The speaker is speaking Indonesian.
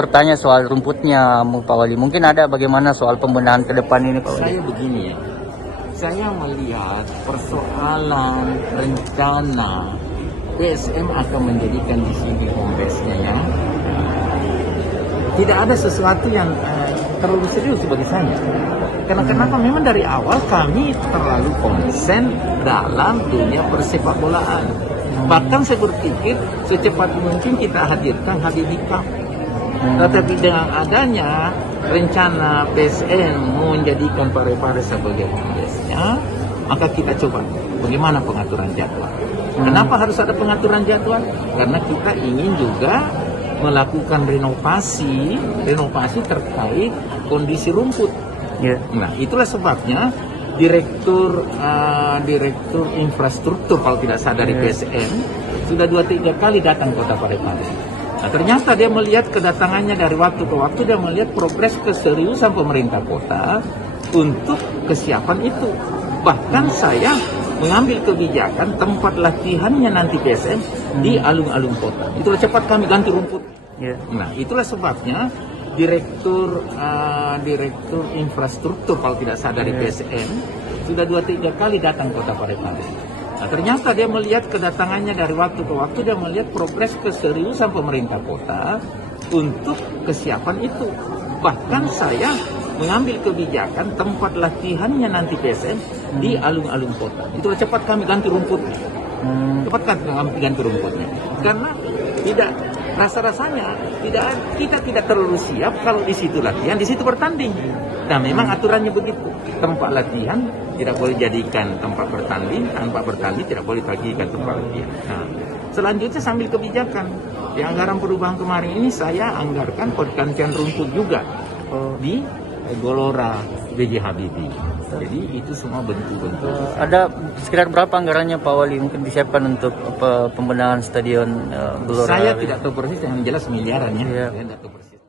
bertanya soal rumputnya, Pak Wali. Mungkin ada bagaimana soal pembenahan ke depan ini, Pak Wali? Saya begini ya, saya melihat persoalan rencana PSM akan menjadikan di sini home base-nya ya. Tidak ada sesuatu yang terlalu serius bagi saya. Karena kenapa? Memang dari awal kami terlalu konsen dalam dunia persepak bolaan. Bahkan saya berpikir secepat mungkin kita hadirkan Habibie Cup. Tetapi dengan adanya rencana PSM menjadikan Parepare sebagai home base-nya, maka kita coba bagaimana pengaturan jadwal. Kenapa harus ada pengaturan jadwal? Karena kita ingin juga melakukan renovasi terkait kondisi rumput. Nah, itulah sebabnya Direktur Infrastruktur kalau tidak salah dari PSM sudah 2-3 kali datang kota Parepare. Nah, ternyata dia melihat kedatangannya dari waktu ke waktu, dia melihat progres keseriusan pemerintah kota untuk kesiapan itu. Bahkan saya mengambil kebijakan tempat latihannya nanti PSM di alun-alun kota. Itulah cepat kami ganti rumput. Nah, itulah sebabnya Direktur Infrastruktur kalau tidak salah dari PSM sudah 2-3 kali datang kota Parepare. Nah, ternyata dia melihat kedatangannya dari waktu ke waktu, dia melihat progres keseriusan pemerintah kota untuk kesiapan itu. Bahkan saya mengambil kebijakan tempat latihannya nanti PSM di alun-alun kota. Itulah cepat kami ganti rumputnya. Cepat kami ganti rumputnya. Karena tidak rasa-rasanya kita tidak terlalu siap kalau di situ latihan, di situ bertanding. Nah, memang aturannya begitu. Tempat latihan tidak boleh jadikan tempat bertanding, tanpa bertanding tidak boleh bagikan tempat latihan. Nah, selanjutnya sambil kebijakan di anggaran perubahan kemarin ini saya anggarkan pergantian rumput juga di Gelora B.J. Habibie. Jadi itu semua bentuk-bentuk. Ada sekitar berapa anggarannya Pak Wali mungkin disiapkan untuk pembenahan stadion Gelora? Saya tidak tahu persis, yang jelas miliaran ya. Saya tidak tahu persis.